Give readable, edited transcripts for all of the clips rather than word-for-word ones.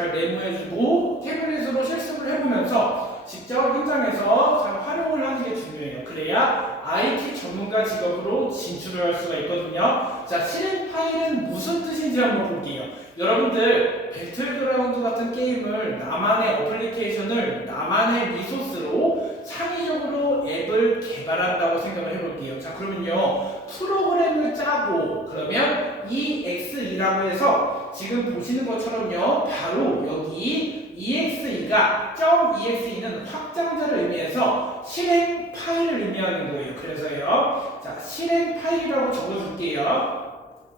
잘 메모해주고 태블릿으로 실습을 해보면서 직접 현장에서 잘 활용을 하는 게 중요해요. 그래야 IT 전문가 직업으로 진출을 할 수가 있거든요. 자, 실행 파일은 무슨 뜻인지 한번 볼게요. 여러분들 배틀그라운드 같은 게임을 나만의 어플리케이션을 나만의 리소스로 창의적으로 앱을 개발한다고 생각을 해볼게요. 자, 그러면요 프로그램을 짜고 그러면 EXE라고 해서 지금 보시는 것처럼요 바로 여기 EXE가 .exe는 확장자를 의미해서 실행 파일을 의미하는 거예요. 그래서요 자 실행 파일이라고 적어줄게요.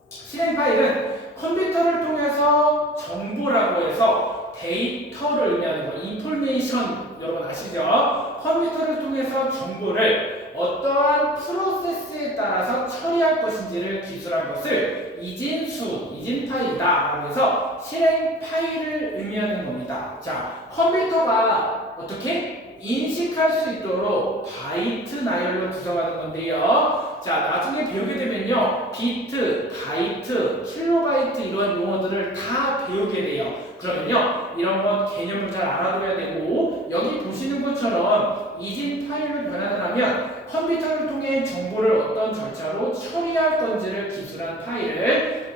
실행 파일은 컴퓨터를 통해서 정보라고 해서 데이터를 의미하는 거, 인포메이션 여러분 아시죠? 컴퓨터를 통해서 정보를 어떠한 프로세스에 따라서 처리할 것인지를 기술한 것을 이진 파일이다 라고 해서 실행 파일을 의미하는 겁니다. 자, 컴퓨터가 어떻게 인식할 수 있도록 바이트 나열로 구성하는 건데요. 자, 나중에 배우게 되면요 비트, 바이트, 킬로바이트 이런 용어들을 다 배우게 돼요. 그러면요 이런 건 개념을 잘 알아둬야 되고, 여기 보시는 것처럼 이진 파일로 변환을 하면 컴퓨터를 통해 정보를 어떤 절차로 처리할 건지를 기술한 파일을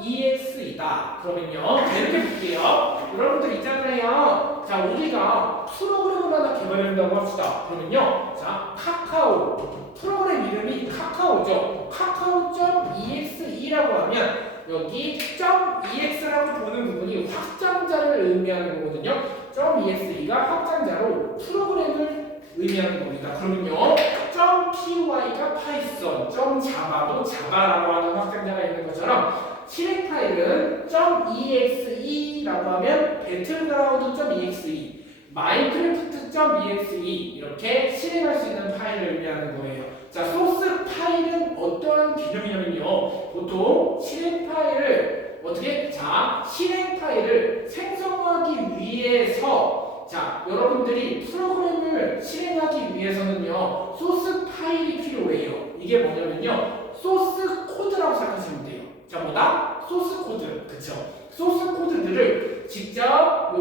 .exe다. 그러면요 이렇게 볼게요. 여러분들 있잖아요. 자, 우리가 프로그램을 하나 개발한다고 합시다. 그러면요 자 카카오 프로그램 이름이 카카오죠. 카카오.exe라고 하면 여기 .ex라고 보는 부분이 확장자를 의미하는 거거든요. .exe가 확장자로 프로그램을 의미하는 겁니다. 그러면요 .py가 파이썬, .java도 자바라고 하는 확장자가 있는 것처럼 실행 파일은 .exe라고 하면 배틀그라운드.exe, 마인크래프트.exe 이렇게 실행할 수 있는 파일을 의미하는 거예요. 자, 소스 파일은 어떠한 개념이냐면요 보통 실행 파일을 어떻게? 자, 실행 파일을 생성하기 위해서 자, 여러분들이 프로그램을 실행하기 위해서는요 소스 파일이 필요해요. 이게 뭐냐면요 소스 코드라고 생각하시면 돼요. 자, 뭐다? 소스 코드. 그쵸? 소스 코드들을 직접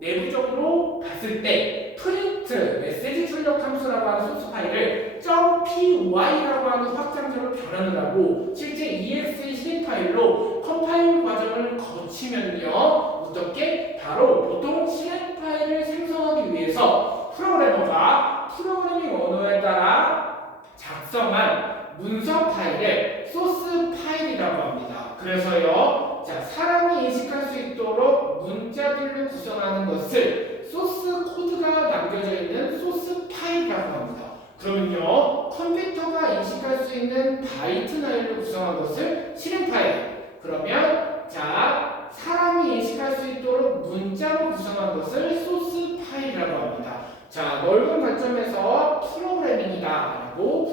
내부적으로 봤을 때 프린트 메시지 출력 함수라고 하는 소스 파일을 .py라고 하는 확장자로 변환을 하고 실제 exe 실행 파일로 컴파일 과정을 거치면요 어떻게? 바로 보통 실행 파일을 생성하기 위해서 프로그래머가 프로그래밍 언어에 따라 작성한 문서 파일을 소스 파일이라고 합니다. 그래서요 자, 사람이 인식할 수 있도록 문자들을 구성하는 것을 소스 코드가 남겨져 있는 소스 파일이라고 합니다. 그러면요 컴퓨터가 인식할 수 있는 바이트 나열로 구성한 것을 실행 파일, 그러면 자 사람이 인식할 수 있도록 문자로 구성한 것을 소스 파일이라고 합니다. 자, 넓은 관점에서 프로그램이다 라고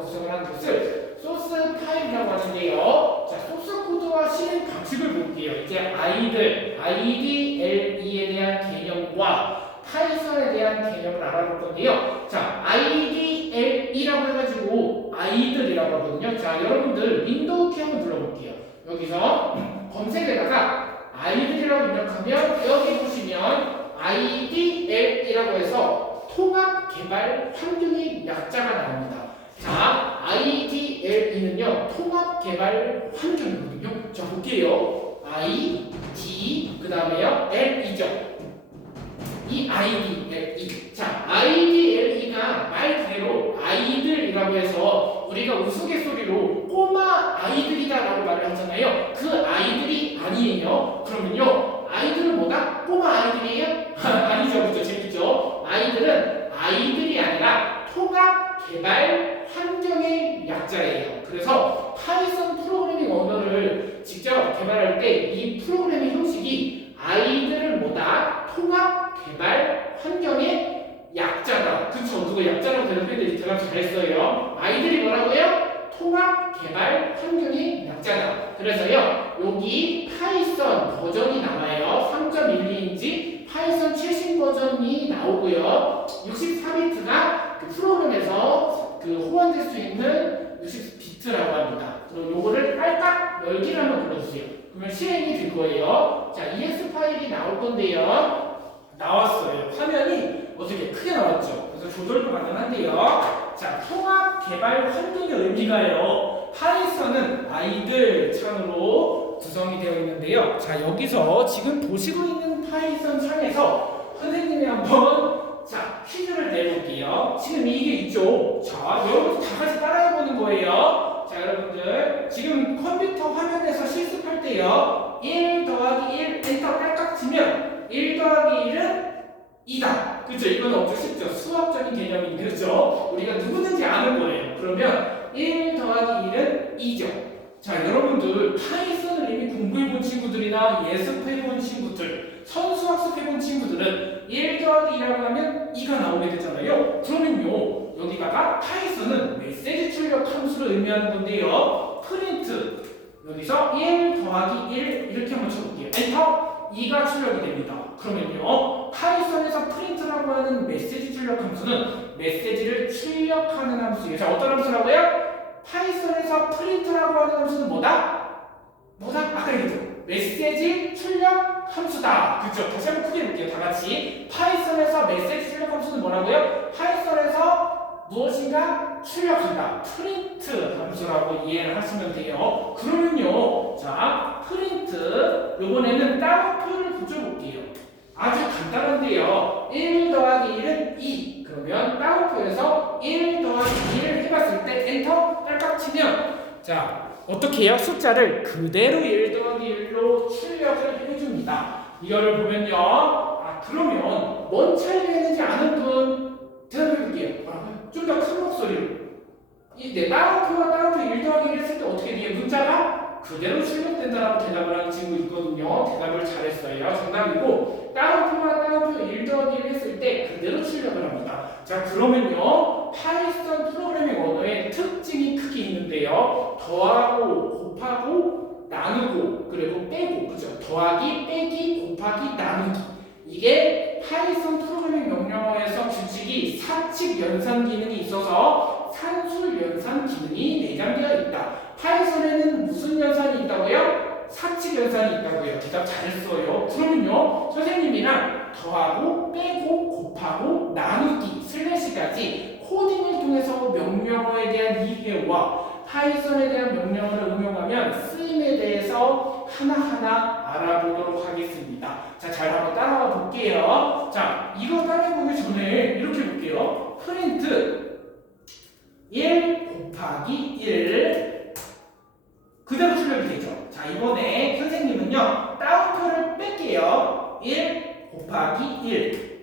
구성을 하는 것을 소스 파일이라고 하는데요. 자, 소스 코드와 실행 방식을 볼게요. 이제 IDLE에 대한 개념과 파이썬에 대한 개념을 알아볼 건데요. 자, IDLE라고 해가지고 아이들이라고 하거든요. 자, 여러분들 윈도우 키 한번 눌러볼게요. 여기서 검색에다가 아이들이라고 입력하면 여기 보시면 IDL이라고 해서 통합 개발 환경의 약자가 나옵니다. 자, IDLE는요 통합 개발 환경이거든요. 자, 볼게요. ID 그 다음에요 L이죠. 이 IDLE. 자, IDLE가 말 그대로 아이들이라고 해서 우리가 우스갯소리로 꼬마 아이들이다라고 말을 하잖아요. 그 아이들이 아니에요. 그러면요 아이들은 뭐다? 꼬마 아이들이에요? 아니죠. 그렇죠? 재밌죠? 아이들은 아이들이 아니라 통합 개발 환경의 약자예요. 그래서 파이썬 프로그래밍 언어를 직접 개발할 때 이 프로그래밍 형식이 아이들을 뭐다? 통합 개발 환경의 약자다. 그쵸? 그거 약자라고 대답했는데 제가 잘했어요. 아이들이 뭐라고요? 통합 개발 환경의 약자다. 그래서요 여기 파이썬 버전이 나와요. 3.12인지 파이썬 최신 버전이 나오고요. 64비트가 그 프로그램에서 그 호환될 수 있는 60비트라고 합니다. 그럼 요거를 빨딱 열기를 한번 눌러주세요. 그러면 실행이 될 거예요. 자, EX 파일이 나올 건데요. 나왔어요. 화면이 어떻게 크게 나왔죠. 그래서 조절도 가능한데요. 자, 통합 개발 환경의 의미가요. 파이썬은 아이들 창으로 구성이 되어 있는데요. 자, 여기서 지금 보시고 있는 파이썬 창에서 선생님이 한번 퀴즈를 내볼게요. 지금 이게 있죠. 자, 여러분 다 같이 따라해보는 거예요. 자, 여러분들 지금 컴퓨터 화면에서 실습할 때요. 1 더하기 1 엔터 깔깍 치면 1 더하기 1은 2다. 그죠? 이건 엄청 쉽죠? 수학적인 개념이 그렇죠? 우리가 누구든지 아는 거예요. 그러면 1 더하기 1은 2죠. 자, 여러분들 파이썬을 이미 공부해본 친구들이나 예습해본 친구들, 선수학습해본 친구들은 1 더하기 2라고 하면 2가 나오게 되잖아요. 그러면요, 여기다가 파이썬은 메시지 출력 함수를 의미하는 건데요. 프린트, 여기서 1 더하기 1 이렇게 한번 쳐볼게요. 엔터, 2가 출력이 됩니다. 그러면요, 파이썬에서 프린트라고 하는 메시지 출력 함수는 메시지를 출력하는 함수예요. 자, 어떤 함수라고요? 파이썬에서 프린트라고 하는 함수는 뭐다? 아까 얘기했죠. 메시지 출력 함수다. 그쵸? 다시 한번 크게 볼게요. 다 같이. 파이썬에서 메시지 출력 함수는 뭐라고요? 파이썬에서 무엇인가 출력한다. 프린트 함수라고 이해를 하시면 돼요. 그러면요. 자, 프린트. 요번에는 따옴표를 붙여볼게요. 아주 간단한데요. 1 더하기 1은 2. 그러면 따옴표에서 1 더하기 2를 해봤을 때 엔터 딸깍 치면 자, 어떻게 해요? 숫자를 그대로 1 더하기 1로 출력을 해줍니다. 이거를 보면요. 그러면 뭔 차이가 있는지 아는 분 대답해볼게요. 좀 더 큰 목소리로. 따옴표와 따옴표 1 더하기 1 했을 때 어떻게 돼요? 문자가 그대로 출력된다라고 대답을 하는 친구 있거든요. 대답을 잘했어요. 정답이고 따옴표와 따옴표 1 더하기 1 했을 때 그대로 출력을 합니다. 자, 그러면요. 파이썬 프로그래밍 언어의 특징이 크게 있는데요. 더하고 곱하고 나누고 그리고 빼고 그죠? 더하기 빼기 곱하기 나누기 이게 파이썬 프로그래밍 명령어에서 규칙이 사칙 연산 기능이 있어서 산술 연산 기능이 내장되어 있다. 파이썬에는 무슨 연산이 있다고요? 사칙 연산이 있다고요. 대답 잘했어요. 그러면요, 선생님이랑 더하고 빼고 곱하고 나누기 슬래시까지 코딩을 통해서 명령어에 대한 이해와 파이썬에 대한 명령어를 응용하면 쓰임에 대해서 하나하나 알아보도록 하겠습니다. 자, 잘 한번 따라와 볼게요. 자, 이거 따라해보기 전에 이렇게 볼게요. 프린트 1 곱하기 1 그대로 출력이 되죠. 자, 이번에 선생님은요, 따옴표를 뺄게요. 1 곱하기 1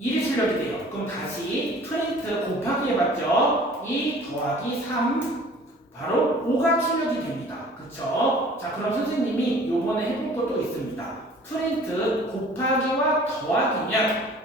1이 출력이 돼요. 그럼 다시 프린트 곱하기 해봤죠. 2 더하기 3 바로 5가 출력이 됩니다. 그쵸? 자, 그럼 선생님이 요번에 해볼 것도 있습니다. 프린트 곱하기와 더하기면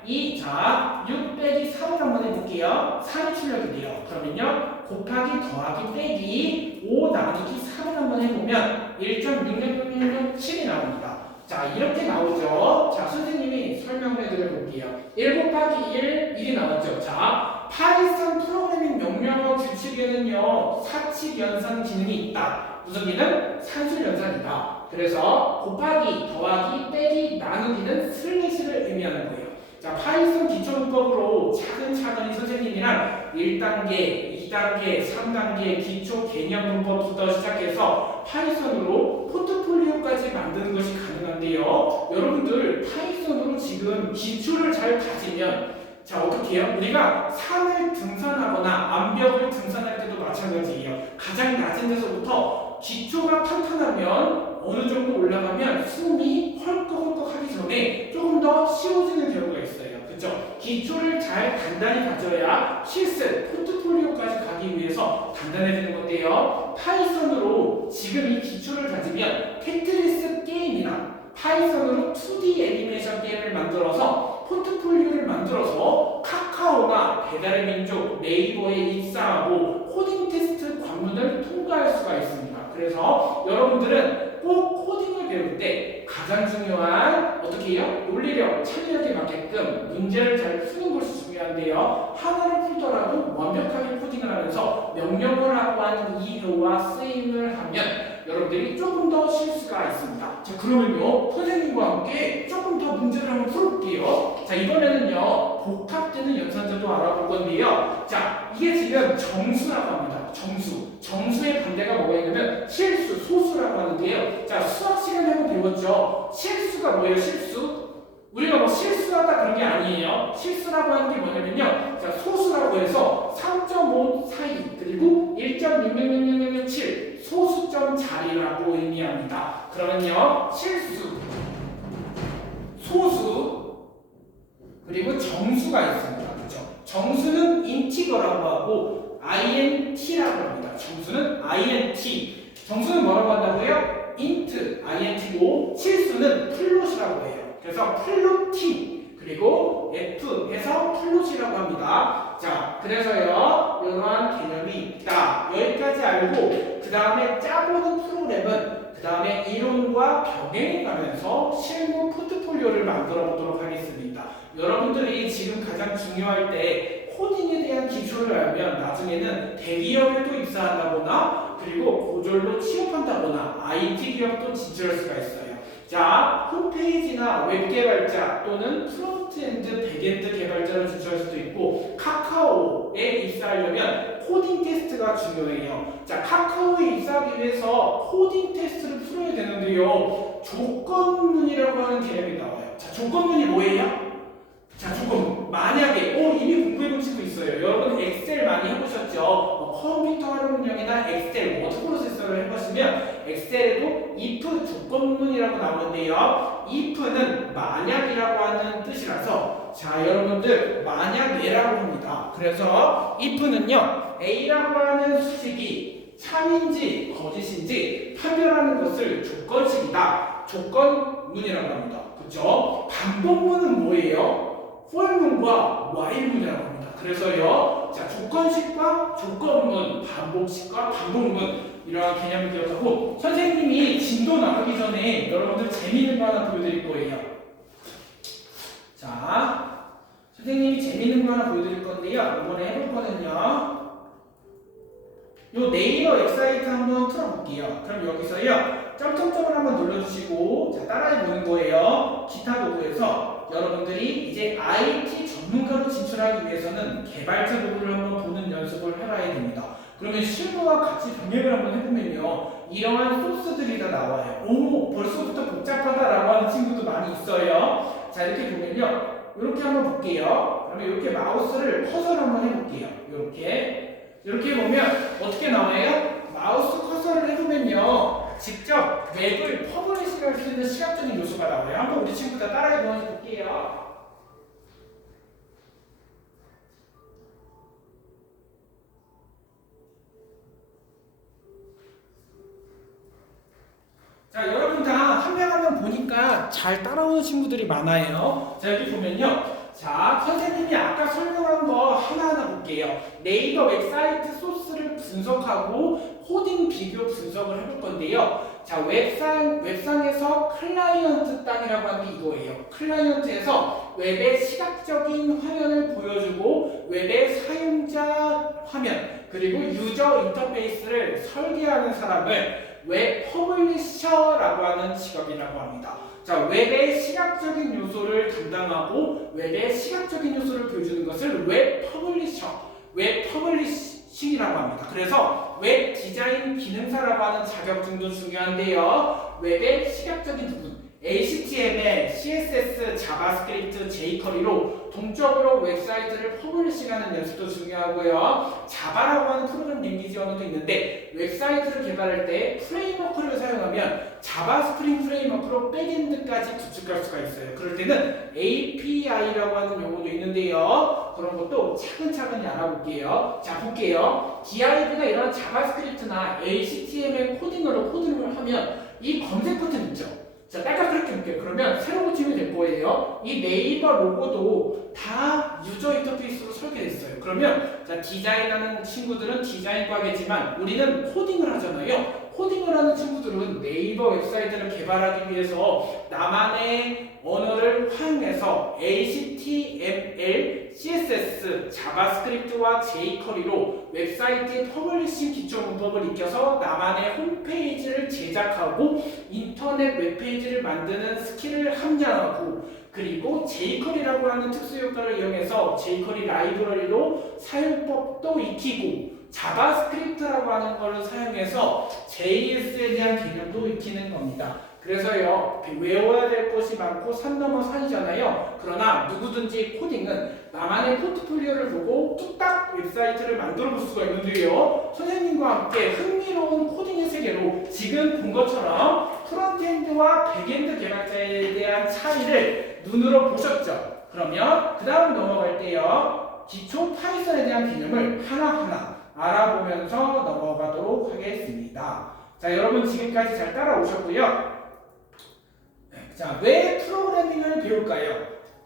자, 6 빼기 3을 한번 해볼게요. 3이 출력이 돼요. 그러면요, 곱하기 더하기 빼기 5 나누기 3을 한번 해보면 1.66667이 나옵니다. 자, 이렇게 나오죠. 자, 선생님이 설명을 해드려볼게요. 1 곱하기 1, 1이 나왔죠. 자, 파이썬 프로그래밍 명령어 규칙에는요, 사칙 연산 기능이 있다. 무슨 기능? 산술 연산이다. 그래서 곱하기, 더하기, 빼기, 나누기는 슬래시를 의미하는 거예요. 자, 파이썬 기초문법으로 차근차근히 선생님이랑 1단계, 2단계, 3단계 기초 개념 문법부터 시작해서 파이썬으로 포트폴리오까지 만드는 것이 가능한데요. 여러분들 파이썬으로 지금 기초를 잘 가지면 자, 어떻게 해요? 우리가 산을 등산하거나 암벽을 등산할 때도 마찬가지예요. 가장 낮은 데서부터 기초가 탄탄하면 어느 정도 올라가면 숨이 헐떡헐떡 하기 전에 조금 더 쉬워지는 경우가 있어요. 그렇죠? 기초를 잘 단단히 가져야 실습, 포트폴리오까지 가기 위해서 단단해지는 건데요. 파이썬으로 지금 이 기초를 가지면 테트리스 게임이나 파이썬으로 2D 애니메이션 게임을 만들어서 포트폴리오를 만들어서 카카오나 배달의 민족, 네이버에 입사하고 코딩 테스트 관문을 통과할 수가 있습니다. 그래서 여러분들은 꼭 코딩을 배울 때 가장 중요한 어떻게 해요? 논리력, 창의력에 맞게끔 문제를 잘 푸는 것이 중요한데요. 하나를 풀더라도 완벽하게 코딩을 하면서 명령어라고 하는 이해와 쓰임을 하면 여러분 여러분들이 조금 더 실수가 있습니다. 자, 그러면요 선생님과 함께 조금 더 문제를 한번 풀어볼게요. 자, 이번에는요 복합되는 연산자도 알아볼 건데요. 자, 이게 지금 정수라고 합니다. 정수의 반대가 뭐가 있냐면 실수, 소수라고 하는데요. 자, 수학 시간에 한번 배웠죠. 실수가 뭐예요? 실수? 우리가 뭐 실수하다 그런 게 아니에요. 실수라고 하는 게 뭐냐면요. 자, 소수라고 해서 3.5 사이 그리고 1.66667 소수점 자리라고 의미합니다. 그러면요. 실수, 소수, 그리고 정수가 있습니다. 그렇죠? 정수는 인티거라고 하고 int라고 합니다. 정수는 int. 정수는 뭐라고 한다고요? int, int고 실수는 플롯이라고 해요. 그래서 플로팅 그리고 F에서 플롯이라고 합니다. 자, 그래서요 이러한 개념이 있다. 여기까지 알고 그 다음에 짜보는 프로그램은 그 다음에 이론과 병행해 가면서 실무 포트폴리오를 만들어 보도록 하겠습니다. 여러분들이 지금 가장 중요할 때 코딩에 대한 기초를 알면 나중에는 대기업에 또 입사한다거나 그리고 고졸로 취업한다거나 IT 기업도 진출할 수가 있어요. 자, 홈페이지나 웹 개발자 또는 프론트엔드, 백엔드 개발자로 진출할 수도 있고 카카오에 입사하려면 코딩 테스트가 중요해요. 자, 카카오에 입사하기 위해서 코딩 테스트를 풀어야 되는데요. 조건문이라고 하는 개념이 나와요. 자, 조건문이 뭐예요? 자, 조건문. 만약에 이미 공부해본 친구 있어요. 여러분 엑셀 많이 해보셨죠? 컴퓨터 활용량이나 엑셀, 워드 프로세서를 해보시면 엑셀에도 if 조건문이라고 나오는데요. if는 만약이라고 하는 뜻이라서 자, 여러분들 만약에라고 합니다. 그래서 if는요 a라고 하는 수식이 참인지 거짓인지 판별하는 것을 조건식이다. 조건문이라고 합니다. 그렇죠? 반복문은 뭐예요? for문과 while문이라고 합니다. 그래서요, 자, 조건식과 조건문, 반복식과 반복문 이러한 개념을 기억하고 선생님이 진도 나가기 전에 여러분들 재미있는 거 하나 보여드릴 거예요. 자, 선생님이 재미있는 거 하나 보여드릴 건데요. 이번에 해볼 거는요. 요 네이버 웹사이트 한번 틀어볼게요. 그럼 여기서요. 점점점을 한번 눌러주시고 자, 따라해보는 거예요. 기타 도구에서 여러분들이 이제 IT 전문가로 진출하기 위해서는 개발자 도구를 한번 보는 연습을 해봐야 됩니다. 그러면 실무와 같이 병행을 한번 해보면요. 이러한 소스들이 다 나와요. 오, 벌써부터 복잡하다라고 하는 친구도 많이 있어요. 자, 이렇게 보면요. 이렇게 한번 볼게요. 그러면 이렇게 마우스를 커서를 한번 해볼게요. 이렇게 보면 어떻게 나와요? 마우스 커서를 해보면요. 직접 웹을 퍼블리싱할 수 있는 시각적인 요소가 나와요. 한번 우리 친구 다 따라해 볼게요. 자, 여러분 다 한 명 한 명 보니까 잘 따라오는 친구들이 많아요. 자, 여기 보면요. 자, 선생님이 아까 설명한 거 하나하나 볼게요. 네이버 웹사이트 소스를 분석하고 코딩 비교 분석을 해볼 건데요. 자, 웹상에서 클라이언트 땅이라고 하는 게 이거예요. 클라이언트에서 웹의 시각적인 화면을 보여주고 웹의 사용자 화면 그리고 유저 인터페이스를 설계하는 사람을 웹 퍼블리셔라고 하는 직업이라고 합니다. 자, 웹의 시각적인 요소를 담당하고 웹의 시각적인 요소를 보여주는 것을 웹 퍼블리셔, 웹 퍼블리싱이라고 합니다. 그래서 웹 디자인 기능사라고 하는 자격증도 중요한데요. 웹의 시각적인 부분, HTML, CSS, 자바스크립트, jQuery로 동적으로 웹사이트를 퍼블리싱하는 연습도 중요하고요. 자바라고 하는 프로그램 랭귀지 언어도 있는데 웹사이트를 개발할 때 프레임워크를 사용하면 자바스크립트 프레임워크로 백엔드까지 구축할 수가 있어요. 그럴 때는 API라고 하는 용어도 있는데요. 그런 것도 차근차근히 알아볼게요. 자, 볼게요. DIV나 이런 자바스크립트나 HTML 코딩을 하면 이 검색 버튼 있죠. 자, 딱딱 그렇게 볼게요. 그러면 새로 고치면 될 거예요. 이 네이버 로고도 다 유저 인터페이스로 설계됐어요. 그러면 자, 디자인하는 친구들은 디자인과겠지만 우리는 코딩을 하잖아요. 코딩을 하는 친구들은 네이버 웹사이트를 개발하기 위해서 나만의 언어를 활용해서 HTML, CSS, 자바스크립트와 jQuery로 웹사이트의 퍼블리싱 기초 문법을 익혀서 나만의 홈페이지를 제작하고 인터넷 웹페이지를 만드는 스킬을 함양하고 그리고 jQuery라고 하는 특수 효과를 이용해서 jQuery 라이브러리로 사용법도 익히고 자바스크립트라고 하는 것을 사용해서 JS에 대한 개념도 익히는 겁니다. 그래서요, 외워야 될 것이 많고 산 넘어 산이잖아요. 그러나 누구든지 코딩은 나만의 포트폴리오를 보고 뚝딱 웹사이트를 만들어 볼 수가 있는데요. 선생님과 함께 흥미로운 코딩의 세계로 지금 본 것처럼 프론트엔드와 백엔드 개발자에 대한 차이를 눈으로 보셨죠? 그러면 그 다음 넘어갈 때요, 기초 파이썬에 대한 개념을 하나하나 알아보면서 넘어가도록 하겠습니다. 자, 여러분 지금까지 잘 따라오셨고요. 자, 왜 프로그래밍을 배울까요?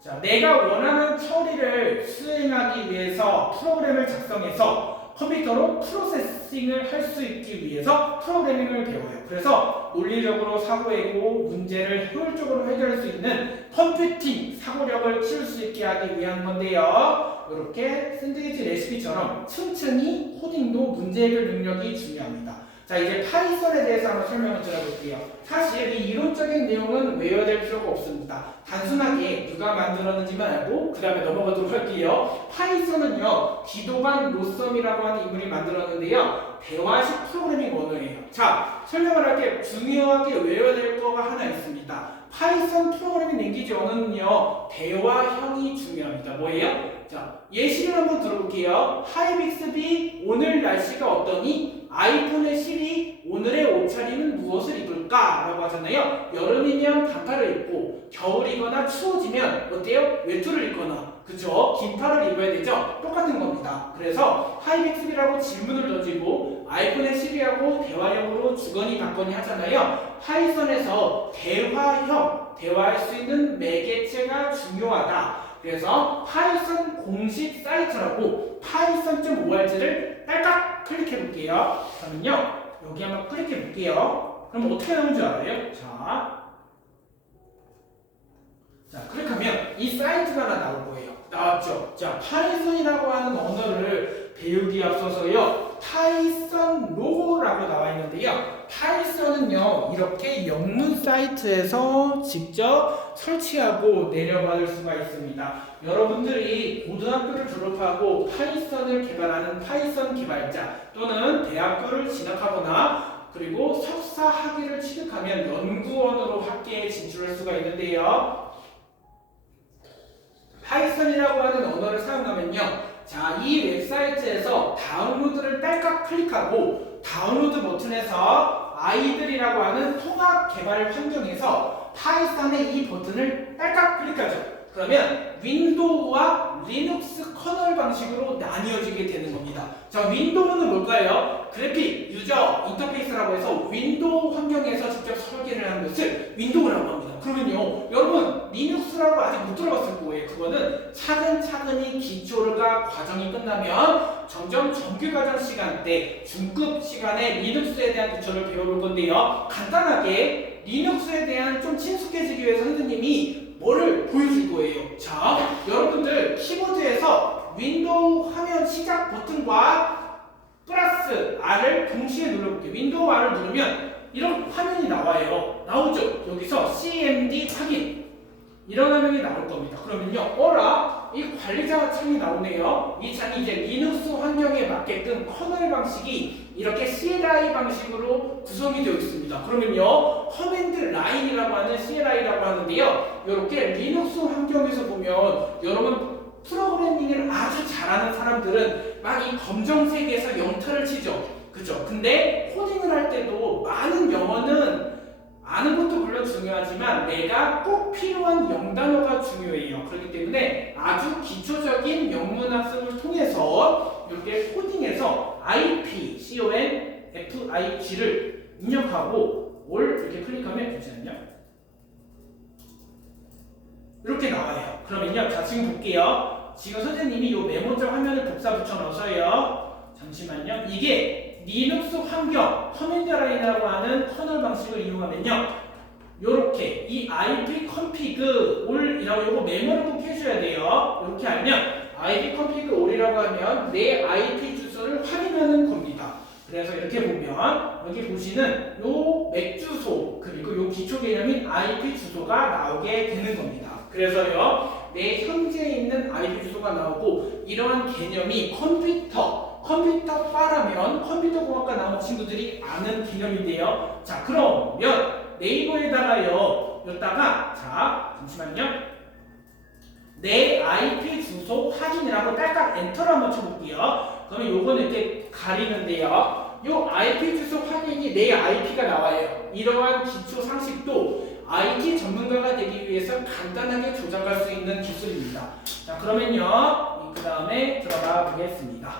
자, 내가 원하는 처리를 수행하기 위해서 프로그램을 작성해서 컴퓨터로 프로세싱을 할 수 있기 위해서 프로그래밍을 배워요. 그래서 논리적으로 사고하고 문제를 효율적으로 해결할 수 있는 컴퓨팅 사고력을 키울 수 있게 하기 위한 건데요. 이렇게 샌드위치 레시피처럼 층층이 코딩도 문제 해결 능력이 중요합니다. 자, 이제 파이썬에 대해서 한번 설명을 드려볼게요. 사실 이 이론적인 내용은 외워야 될 필요가 없습니다. 단순하게 누가 만들었는지만 알고 그 다음에 넘어가도록 할게요. 파이썬은요, 기도반 로썸이라고 하는 인물이 만들었는데요, 대화식 프로그래밍 언어예요. 자, 설명을 할게. 중요하게 외워야 될 거가 하나 있습니다. 파이썬 프로그래밍 랭귀지 언어는요, 대화형이 중요합니다. 뭐예요? 자, 예시를 한번 들어볼게요. 하이 빅스비, 오늘 날씨가 어떠니? 아이폰의 시리, 오늘의 옷차림은 무엇을 입을까? 라고 하잖아요. 여름이면 반팔을 입고 겨울이거나 추워지면 어때요? 외투를 입거나, 그죠? 긴팔을 입어야 되죠? 똑같은 겁니다. 그래서 하이 빅스비라고 질문을 던지고 아이폰의 시리하고 대화형으로 주거니 받거니 하잖아요. 파이썬에서 대화할 수 있는 매개체가 중요하다. 그래서 파이썬 공식 사이트라고 python.org를 딸깍 클릭해 볼게요. 그러면요, 여기 한번 클릭해 볼게요. 그럼 어떻게 나오는 줄 알아요? 자, 클릭하면 이 사이트가 하나 나올 거예요. 나왔죠? 자, 파이썬이라고 하는 언어를 배우기에 앞서서요, 파이썬 로고라고 나와 있는데요. 파이썬은요, 이렇게 영문 사이트에서 직접 설치하고 내려받을 수가 있습니다. 여러분들이 고등학교를 졸업하고 파이썬을 개발하는 파이썬 개발자 또는 대학교를 진학하거나 그리고 석사 학위를 취득하면 연구원으로 학계에 진출할 수가 있는데요. 파이썬이라고 하는 언어를 사용하면요, 자, 이 웹사이트에서 다운로드를 딸깍 클릭하고 다운로드 버튼에서 아이들이라고 하는 통합 개발 환경에서 파이썬의 이 버튼을 딸깍 클릭하죠. 그러면 윈도우와 리눅스 커널 방식으로 나뉘어지게 되는 겁니다. 자, 윈도우는 뭘까요? 그래픽, 유저, 인터페이스라고 해서 윈도우 환경에서 직접 설계를 하는 것을 윈도우라고 합니다. 그러면요, 여러분 리눅스라고 아직 못 들어봤을 거예요. 그거는 차근차근히 기초가 과정이 끝나면 점점 정규과정 시간 때 중급 시간에 리눅스에 대한 기초를 배워볼 건데요. 간단하게 리눅스에 대한 좀 친숙해지기 위해서 선생님이 뭐를 보여줄 거예요. 자, 여러분들 키보드에서 윈도우 화면 시작 버튼과 플러스 R을 동시에 눌러볼게요. 윈도우 R을 누르면 이런 화면이 나와요. 나오죠? 여기서 CMD 확인, 이런 화면이 나올 겁니다. 그러면요, 어라? 이 관리자 창이 나오네요. 이 창이 이제 리눅스 환경에 맞게끔 커널 방식이 이렇게 CLI 방식으로 구성이 되어 있습니다. 그러면요, 커맨드 라인이라고 하는 CLI라고 하는데요, 이렇게 리눅스 환경에서 보면 여러분 프로그래밍을 아주 잘하는 사람들은 막 이 검정색에서 영타를 치죠. 그죠? 근데 코딩을 할 때도 많은 영어는 아는 것도 물론 중요하지만 내가 꼭 필요한 영단어가 중요해요. 그렇기 때문에 아주 기초적인 영문 학습을 통해서 이렇게 코딩에서 IP, CONFIG를 입력하고 올 이렇게 클릭하면 잠시만요, 이렇게 나와요. 그러면요, 자, 지금 볼게요. 지금 선생님이 이 메모장 화면을 복사 붙여 넣어서요, 잠시만요, 이게 리눅스 환경 커맨드 라인이라고 하는 커널 방식을 이용하면요, 요렇게 이 IP config all이라고 요거 메모를 꼭 해줘야 돼요. 이렇게 하면 id config all이라고 하면 내 IP 주소를 확인하는 겁니다. 그래서 이렇게 보면 여기 보시는 요 맥 주소 그리고 요 기초 개념인 IP 주소가 나오게 되는 겁니다. 그래서요 내 현재 있는 IP 주소가 나오고 이러한 개념이 컴퓨터 바라면 컴퓨터 공학과 나온 친구들이 아는 개념인데요. 자 그러면 네이버에다가요 여기다가 자 잠시만요 내 IP 주소 확인이라고 딸깍 엔터를 한번 쳐볼게요. 그러면 요거는 이렇게 가리는데요. 요 IP 주소 확인이 내 IP가 나와요. 이러한 기초 상식도 IT 전문가가 되기 위해서 간단하게 조작할 수 있는 기술입니다. 자 그러면요 그 다음에 들어가 보겠습니다.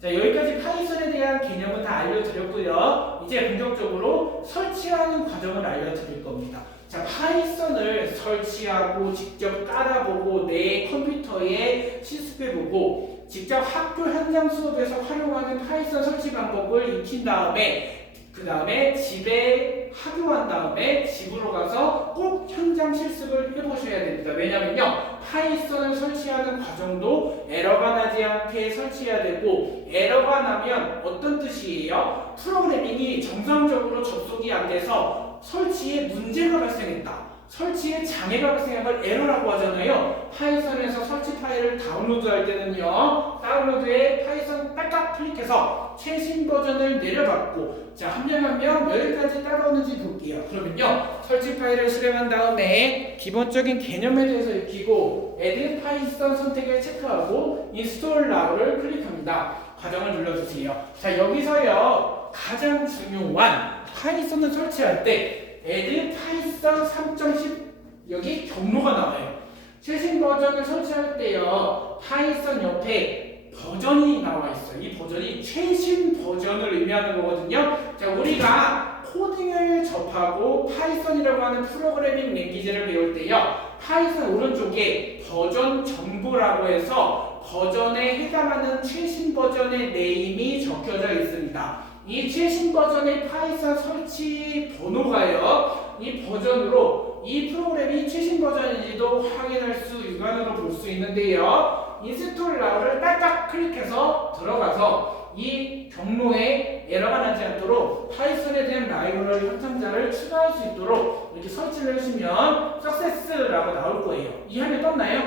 자 여기까지 파이썬에 대한 개념은 다 알려드렸고요. 이제 본격적으로 설치하는 과정을 알려드릴 겁니다. 자 파이썬을 설치하고 직접 깔아보고 내 컴퓨터에 실습해보고 직접 학교 현장 수업에서 활용하는 파이썬 설치 방법을 익힌 다음에 그 다음에 집에 학교한 다음에 집으로 가서 꼭 현장 실습을 해보셔야 됩니다. 왜냐면요 파이썬을 설치하는 과정도 에러가 나지 않게 설치해야 되고 에러가 나면 어떤 뜻이에요? 프로그래밍이 정상적으로 접속이 안 돼서 설치에 문제가 발생했다. 설치에 장애가 발생한 걸 에러라고 하잖아요. 파이썬에서 설치 파일을 다운로드할 때는요. 다운로드에 파이썬 딱딱 클릭해서 최신 버전을 내려받고 자, 한 명 한 명 여기까지 따라오는지 볼게요. 그러면요. 설치 파일을 실행한 다음에 기본적인 개념에 대해서 익히고 Add 파이썬 선택을 체크하고 Install Now를 클릭합니다. 과정을 눌러주세요. 자, 여기서요. 가장 중요한 파이썬을 설치할 때 Add 파이썬 3.10 여기 경로가 나와요. 최신 버전을 설치할 때요. 파이썬 옆에 버전이 나와 있어요. 이 버전이 최신 버전을 의미하는 거거든요. 자, 우리가 코딩을 접하고 파이썬이라고 하는 프로그래밍 랭귀지를 배울 때요. 파이썬 오른쪽에 버전 정보라고 해서 버전에 해당하는 최신 버전의 네임이 적혀져 있습니다. 이 최신 버전의 파이썬 설치 번호가요. 이 버전으로 이 프로그램이 최신 버전인지도 확인할 수 육안으로 볼 수 있는데요. 인스톨 나우를 딱딱 클릭해서 들어가서 이 경로에 에러가 나지 않도록 파이썬에 대한 라이브러리 확장자를 추가할 수 있도록 이렇게 설치를 해주시면 석세스라고 나올 거예요. 이 화면 떴나요?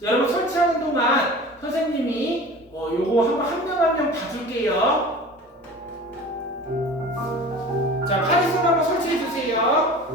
자, 여러분 설치하는 동안 선생님이 요거 한 명 한 명 봐줄게요. 자, 파이썬 한번 설치해 주세요.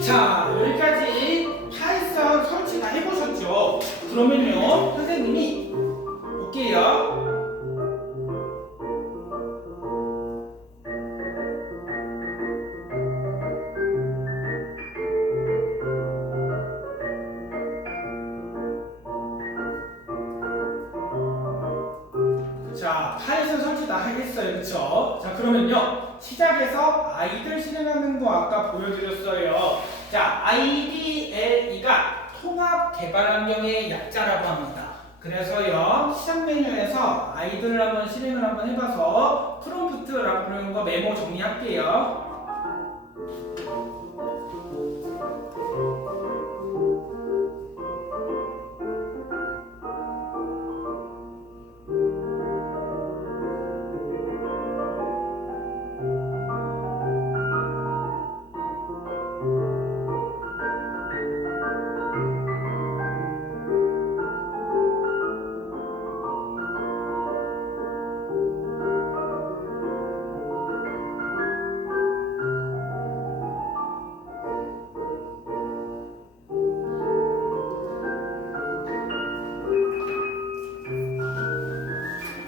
자, 여기까지 파이썬 설치 다 해보셨죠? 그러면요, 선생님이 볼게요. 자, 파이썬 설치 다 하겠어요. 그쵸? 자, 그러면요. 시작해서 아이들 실행하는 거 아까 보여드렸어요. 자, IDLE가 통합 개발 환경의 약자라고 합니다. 그래서요, 시작 메뉴에서 아이들 한번 실행을 한번 해봐서 프롬프트라고 부르는 거 메모 정리할게요.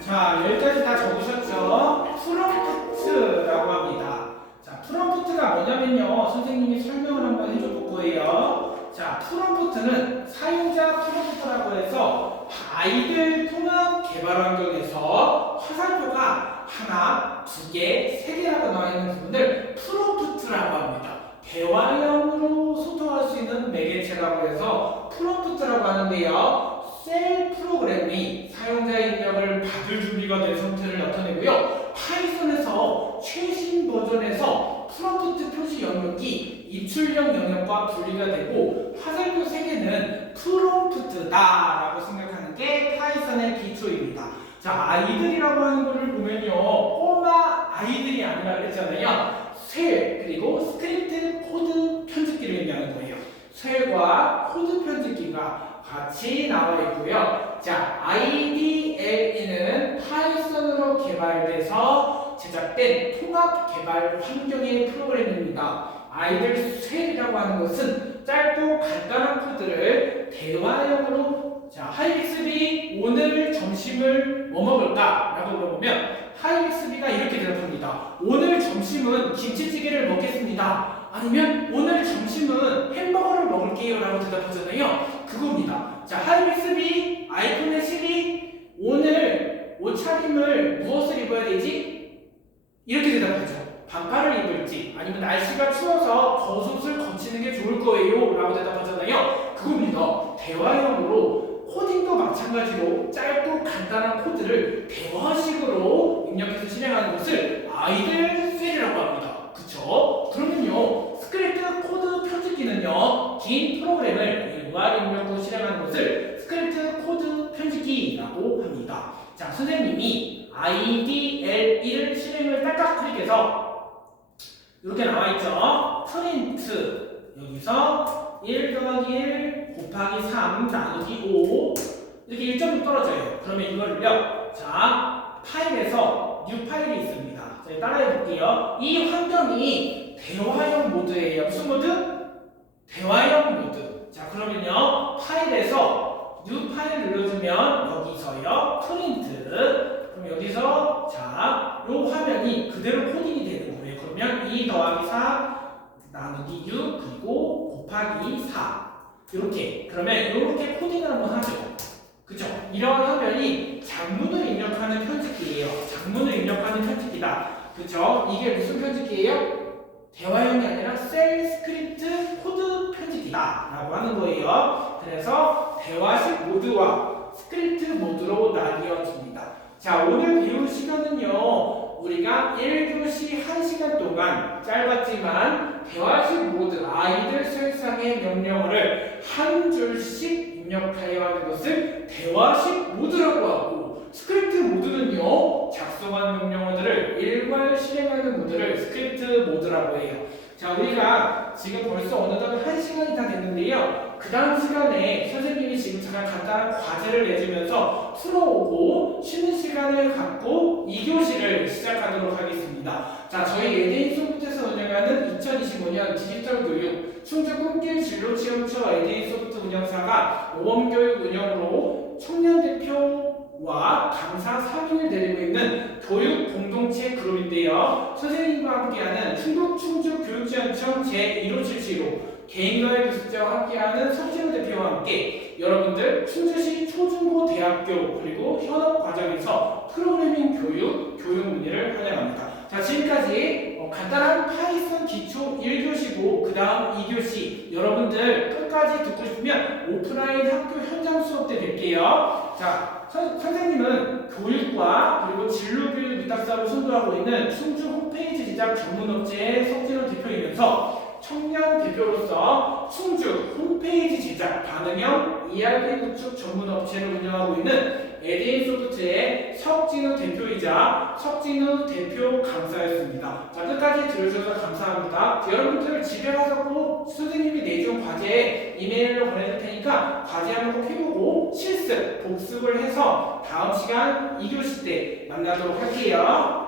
자, 여기까지 다 적으셨죠? 프롬프트라고 합니다. 자, 프롬프트가 뭐냐면요. 선생님이 설명을 한번 해줘 볼 거예요. 자, 프롬프트는 사용자 프롬프트라고 해서 아이들 통합 개발 환경에서 화살표가 하나, 두 개, 세 개라고 나와 있는 부분을 프롬프트라고 합니다. 대화형으로 소통할 수 있는 매개체라고 해서 프롬프트라고 하는데요. 셀 프로그램이 사용자의 입력을 받을 준비가 된 상태를 나타내고요. 파이썬에서 최신 버전에서 프롬프트 표시 영역이 입출력 영역과 분리가 되고 화살표 3개는 프롬프트다라고 생각하는 게 파이썬의 기초입니다. 자, 아이들이라고 하는 거를 보면요. 꼬마 아이들이 아니라 그랬잖아요. 쉘 그리고 스크립트 코드 편집기를 의미하는 거예요. 쉘과 코드 편집기가 같이 나와 있고요. 자, IDLE는 파이썬으로 개발돼서 제작된 통합 개발 환경의 프로그램입니다. 아이들 쉘이라고 하는 것은 짧고 간단한 코드를 대화형으로 자, 하이빅스비 오늘 점심을 뭐 먹을까? 라고 물어보면 하이빅스비가 이렇게 대답합니다. 오늘 점심은 김치찌개를 먹겠습니다. 아니면 오늘 점심은 햄버거를 먹을게요 라고 대답하잖아요. 그겁니다. 자, 하이빅스비 아이폰의 시리 오늘 옷차림을 무엇을 입어야 되지? 이렇게 대답하죠. 반팔을 입을지 아니면 날씨가 추워서 겉옷을 거치는 게 좋을 거예요 라고 대답하잖아요. 그겁니다. 대화형으로 코딩도 마찬가지로 짧고 간단한 코드를 대화식으로 입력해서 실행하는 것을 아이들 쉘이라고 합니다. 그쵸? 그러면요, 스크립트 코드 편집기는요, 긴 프로그램을 URL 입력으로 실행하는 것을 스크립트 코드 편집기라고 합니다. 자, 선생님이 IDLE를 실행을 딸깍 클릭해서 이렇게 나와있죠. 프린트 여기서 1 더하기 1 곱하기 3 나누기 5 이렇게 1점이 떨어져요. 그러면 이거를요. 자, 파일에서 뉴 파일이 있습니다. 자, 따라해 볼게요. 이 환경이 대화형 모드예요. 무슨 모드? 대화형 모드. 자, 그러면요. 파일에서 뉴 파일 눌러주면 여기서요. 프린트. 그럼 여기서 자, 요 화면이 그대로 코딩이 되는 거예요. 그러면 2 더하기 4 나누기 6 그리고 곱하기 4 이렇게 그러면 이렇게 코딩을 한번 하죠. 그죠? 이런 화면이 장문을 입력하는 편집기예요. 장문을 입력하는 편집기다. 그죠? 이게 무슨 편집기예요? 대화형이 아니라 셀 스크립트 코드 편집기다 라고 하는 거예요. 그래서 대화식 모드와 스크립트 모드로 나뉘어집니다. 자, 오늘 배울 시간은요, 우리가 1교시 1시간 동안 짧았지만 대화식 모드 아이들 설상의 명령어를 한 줄씩 입력하여 하는 것을 대화식 모드라고 하고, 스크립트 모드는요, 작성한 명령어들을 일괄 실행하는 모드를 스크립트 모드라고 해요. 자, 우리가 지금 벌써 어느덧 1시간이 다 됐는데요. 그 다음 시간에 선생님이 지금 잠깐 간단한 과제를 내주면서 풀어오고 쉬는 시간을 갖고 2교시를 시작하도록 하겠습니다. 자, 저희 에데인 소프트에서 운영하는 2025년 디지털 교육 충주 꿈길 진로체험처 에데인 소프트 운영사가 모범교육 운영으로 청년 대표와 강사 3인을 데리고 있는 교육 공동체 그룹인데요. 선생님과 함께하는 충북 충주 교육지원청 제1577호 개인과의 교습자와 함께하는 석진우 대표와 함께 여러분들 충주시 초중고 대학교 그리고 현업 과정에서 프로그래밍 교육 문의를 환영합니다. 자, 지금까지 간단한 파이썬 기초 1교시고 그 다음 2교시 여러분들 끝까지 듣고 싶으면 오프라인 학교 현장 수업 때 뵐게요. 자, 선생님은 교육과 그리고 진로교육 위탁사업을 선도하고 있는 충주 홈페이지 제작 전문업체의 석진호 대표이면서 청년 대표로서 충주 홈페이지 제작 반응형 ERP 구축 전문업체를 운영하고 있는 에데인 소프트의 석진우 대표이자 석진우 대표 강사였습니다. 자, 끝까지 들어주셔서 감사합니다. 여러분들 집에 가서 꼭 선생님이 내준 과제에 이메일로 보내줄 테니까 과제 한번 꼭 해보고 실습, 복습을 해서 다음 시간 2교시 때 만나도록 할게요.